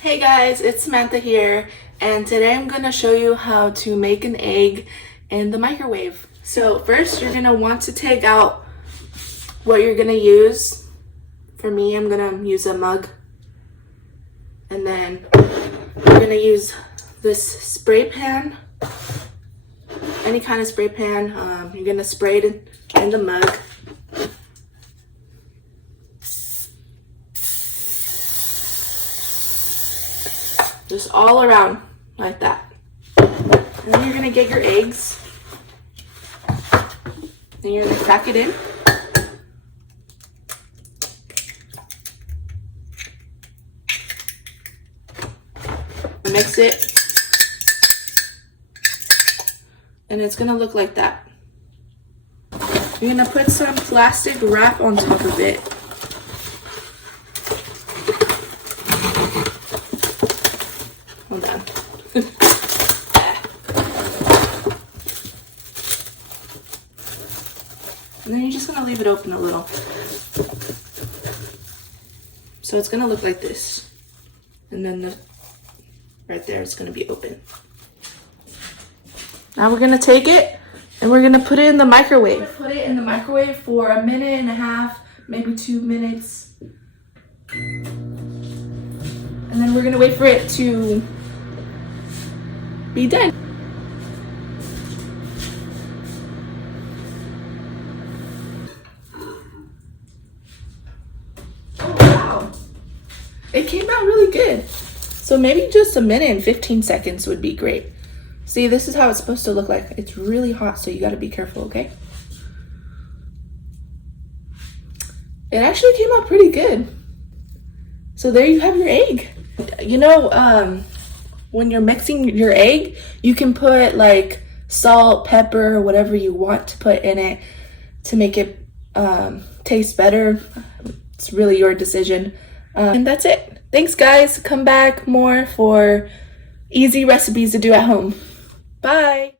Hey guys, it's Samantha here, and today I'm going to show you how to make an egg in the microwave. So first you're going to want to take out what you're going to use. For me, I'm going to use a mug, and then we're going to use this spray pan, any kind of spray pan. You're going to spray it in the mug. Just all around like that. And then you're gonna get your eggs. Then you're gonna crack it in. Mix it. And it's gonna look like that. You're gonna put some plastic wrap on top of it. Hold on. And then you're just gonna leave it open a little. So it's gonna look like this. And then right there, it's gonna be open. Now we're gonna take it and we're gonna put it in the microwave. Put it in the microwave for 1.5 minutes, maybe 2 minutes. And then we're gonna wait for it to be done. Oh wow, it came out really good. So maybe just 1 minute and 15 seconds would be great. See, this is how it's supposed to look like. It's really hot, so you gotta be careful, okay? It actually came out pretty good. So there you have your egg. You know, when you're mixing your egg, you can put like salt, pepper, whatever you want to put in it to make it taste better. It's really your decision. And that's it. Thanks guys. Come back more for easy recipes to do at home. Bye.